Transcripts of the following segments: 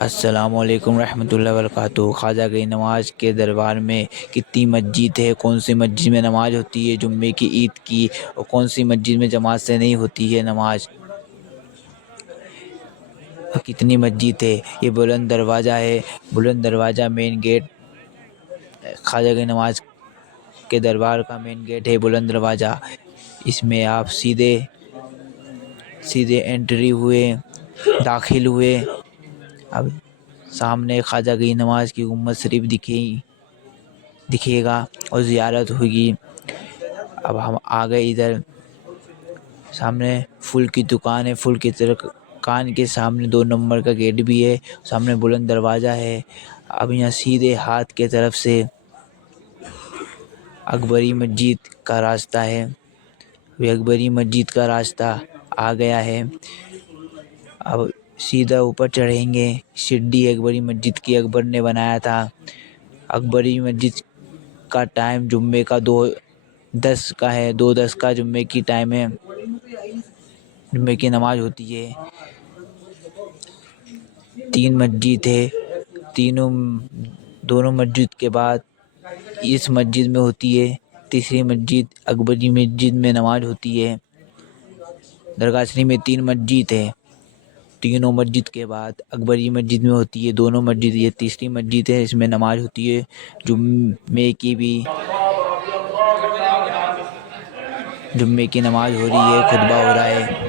अस्सलामुअलैकुम रहमतुल्लाहि व बरकातुहू। ख्वाजा की नमाज के दरबार में कितनी मस्जिद है, कौन सी मस्जिद में नमाज होती है जुम्मे की, ईद की, और कौन सी मस्जिद में जमात से नहीं होती है नमाज, और कितनी मस्जिद है। ये बुलंद दरवाज़ा है, बुलंद दरवाज़ा मेन गेट, ख्वाजा की नमाज के दरबार का मेन गेट है बुलंद दरवाज़ा। इसमें आप सीधे सीधे एंट्री हुए, दाखिल हुए, अब सामने ख्वाजा की नमाज की गुम्बद शरीफ दिखेगा और ज़ियारत होगी। अब हम आ गए इधर, सामने फूल की दुकान है, फूल की दुकान के सामने 2 नंबर का गेट भी है, सामने बुलंद दरवाज़ा है। अब यहाँ सीधे हाथ के तरफ से अकबरी मस्जिद का रास्ता है। अभी अकबरी मस्जिद का रास्ता आ गया है। अब सीधा ऊपर चढ़ेंगे, सीढ़ी अकबरी मस्जिद की अकबर ने बनाया था। अकबरी मस्जिद का टाइम जुम्मे का 2:10 का है, 2:10 का जुम्मे की टाइम है, जुम्मे की नमाज होती है। 3 मस्जिद है, तीनों दोनों मस्जिद के बाद इस मस्जिद में होती है। तीसरी मस्जिद अकबरी मस्जिद में नमाज होती है। दरगाह शरीफ में 3 मस्जिद है, तीनों मस्जिद के बाद अकबरी मस्जिद में होती है, दोनों मस्जिद, ये तीसरी मस्जिद है, इसमें नमाज होती है जुम्मे की भी। जुम्मे की नमाज हो रही है, खुतबा हो रहा है।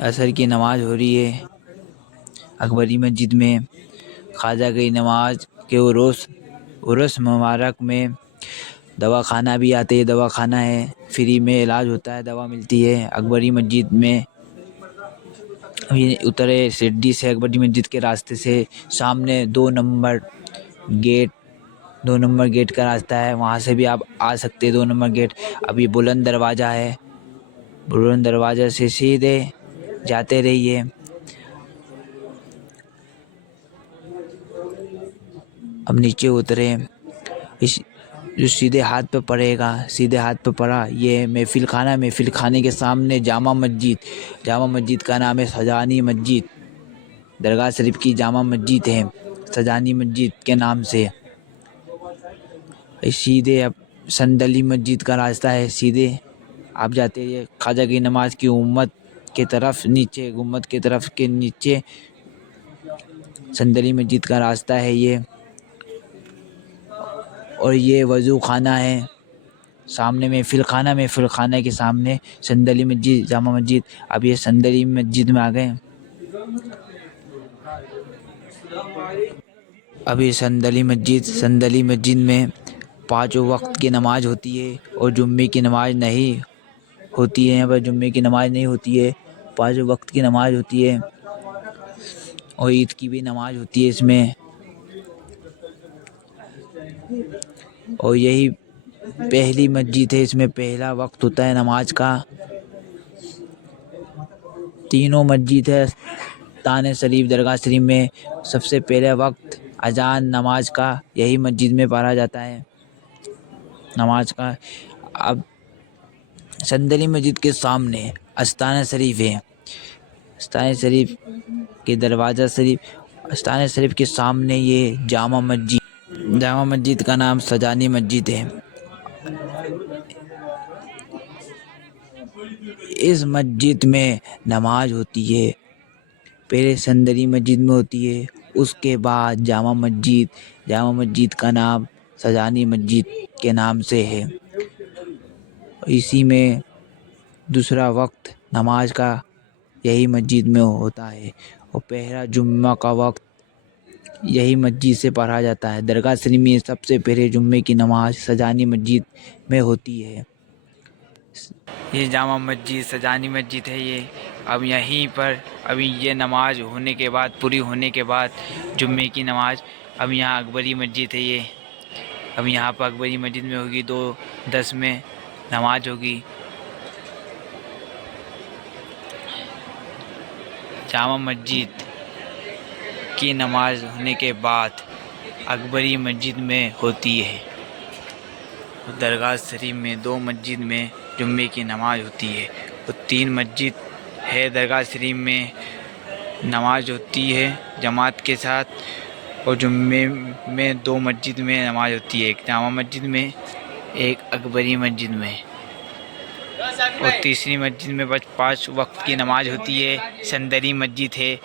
असर की नमाज हो रही है अकबरी मस्जिद में। ख्वाजा की नमाज के उर्स मुबारक में दवाखाना भी आते है, दवाखाना है, फ्री में इलाज होता है, दवा मिलती है अकबरी मस्जिद में। अभी उतरे सीढ़ी से अकबरी मस्जिद के रास्ते से, सामने 2 नंबर गेट, 2 नंबर गेट का रास्ता है, वहाँ से भी आप आ सकते हैं, 2 नंबर गेट। अब ये बुलंद दरवाज़ा है, बुलंद दरवाज़ा से सीधे जाते रहिए। अब नीचे उतरे, इस जो सीधे हाथ पे पड़ेगा, सीधे हाथ पे पड़ा ये महफिल खाना, महफिल खाने के सामने जामा मस्जिद, जामा मस्जिद का नाम है सजानी मस्जिद। दरगाह शरीफ की जामा मस्जिद है सजानी मस्जिद के नाम से। सीधे अब संदली मस्जिद का रास्ता है, सीधे आप जाते रहिए ख्वाजा की नमाज की गुम्बद के तरफ, नीचे गुम्बद के तरफ के नीचे संदली मस्जिद का रास्ता है ये। और ये वज़ू खाना है, सामने महफिल खाना, महफिल खाना के सामने संदली मस्जिद, जामा मस्जिद। अब ये संदली मस्जिद में आ गए। अब ये संदली मस्जिद में 5 वक्त की नमाज होती है और जुम्मे की नमाज नहीं होती है। यहाँ पर जुम्मे की नमाज नहीं होती है, 5 वक्त की नमाज होती है और ईद की भी नमाज होती है इसमें। और यही पहली मस्जिद है, इसमें पहला वक्त होता है नमाज का। तीनों मस्जिद है, ताने शरीफ, दरगाह शरीफ में सबसे पहले वक्त अजान नमाज का यही मस्जिद में पढ़ा जाता है नमाज का। अब संदली मस्जिद के सामने अस्ताना शरीफ है, अस्ताना शरीफ के दरवाज़ा शरीफ, अस्ताना शरीफ के सामने ये जामा मस्जिद का नाम सजानी मस्जिद है। इस मस्जिद में नमाज होती है, पहले संदली मस्जिद में होती है, उसके बाद जामा मस्जिद का नाम सजानी मस्जिद के नाम से है। इसी में दूसरा वक्त नमाज का यही मस्जिद में होता है और पहला जुम्मा का वक्त यही मस्जिद से पढ़ा जाता है। दरगाह शरीफ में सबसे पहले जुम्मे की नमाज सजानी मस्जिद में होती है। ये जामा मस्जिद सजानी मस्जिद है ये। अब यहीं पर अभी ये नमाज होने के बाद, पूरी होने के बाद जुम्मे की नमाज, अब यहाँ अकबरी मस्जिद है ये। अब यहाँ पर अकबरी मस्जिद में होगी 2:10 में नमाज होगी। जामा मस्जिद की नमाज होने के बाद अकबरी मस्जिद में होती है। दरगाह शरीफ में 2 मस्जिद में जुम्मे की नमाज होती है। तो 3 मस्जिद है दरगाह शरीफ में, नमाज होती है जमात के साथ। और जुम्मे में 2 मस्जिद में नमाज होती है, एक जामा मस्जिद में, एक अकबरी मस्जिद में। और तीसरी मस्जिद में बस 5 वक्त की नमाज होती है। संदरी मस्जिद है,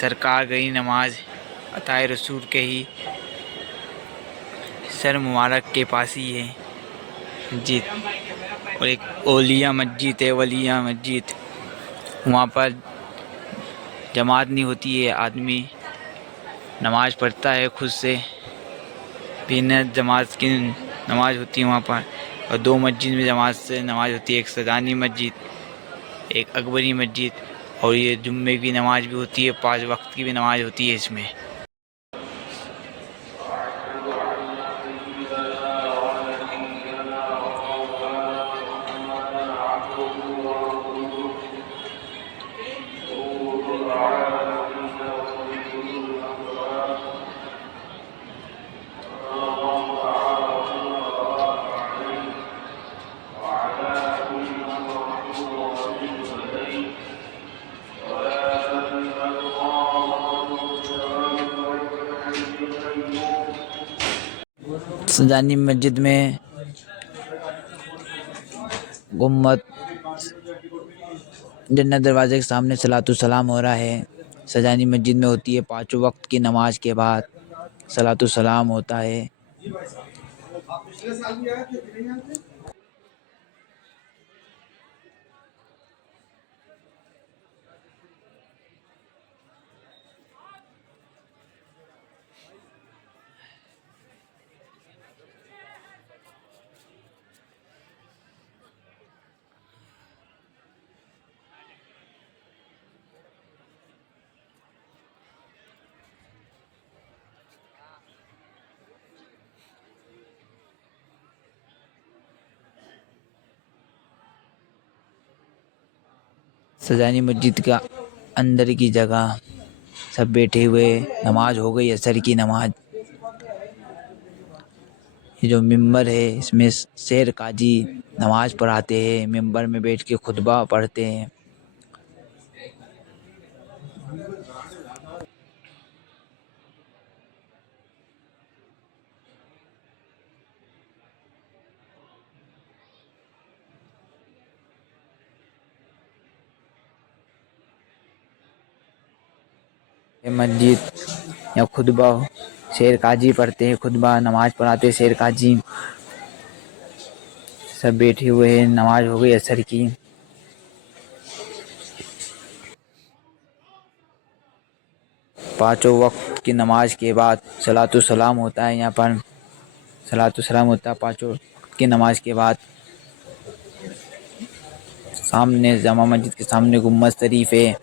सरकार गई नमाज अताए रसूल के ही सर मुबारक के पास ही है मस्जिद। और एक ओलिया मस्जिद है, वलिया मस्जिद, वहाँ पर जमात नहीं होती है, आदमी नमाज पढ़ता है खुद से, बिना जमात की नमाज होती है वहाँ पर। और 2 मस्जिद में जमात से नमाज होती है, एक सदानी मस्जिद, एक अकबरी मस्जिद। और ये जुम्मे की नमाज भी होती है, 5 वक्त की भी नमाज होती है इसमें। सजानी मस्जिद में गुम्मत जन्नत दरवाजे के सामने सलातु सलाम हो रहा है। सजानी मस्जिद में होती है 5 वक्त की नमाज के बाद सलातु सलाम होता है। सजानी मस्जिद का अंदर की जगह सब बैठे हुए, नमाज हो गई असर की नमाज। ये जो मिंबर है इसमें शेर काजी नमाज पढ़ाते हैं, मिंबर में बैठ के खुतबा पढ़ते हैं। मस्जिद या खुतबा शेर काजी पढ़ते हैं, खुतबा नमाज पढ़ाते हैं शेर काजी। सब बैठे हुए हैं, नमाज हो गई असर की। पाँचों वक्त की नमाज के बाद सलातु सलाम होता है। यहाँ पर सलातु सलाम होता है 5 वक्त की नमाज के बाद। सामने जामा मस्जिद के सामने गुम्बद शरीफ है,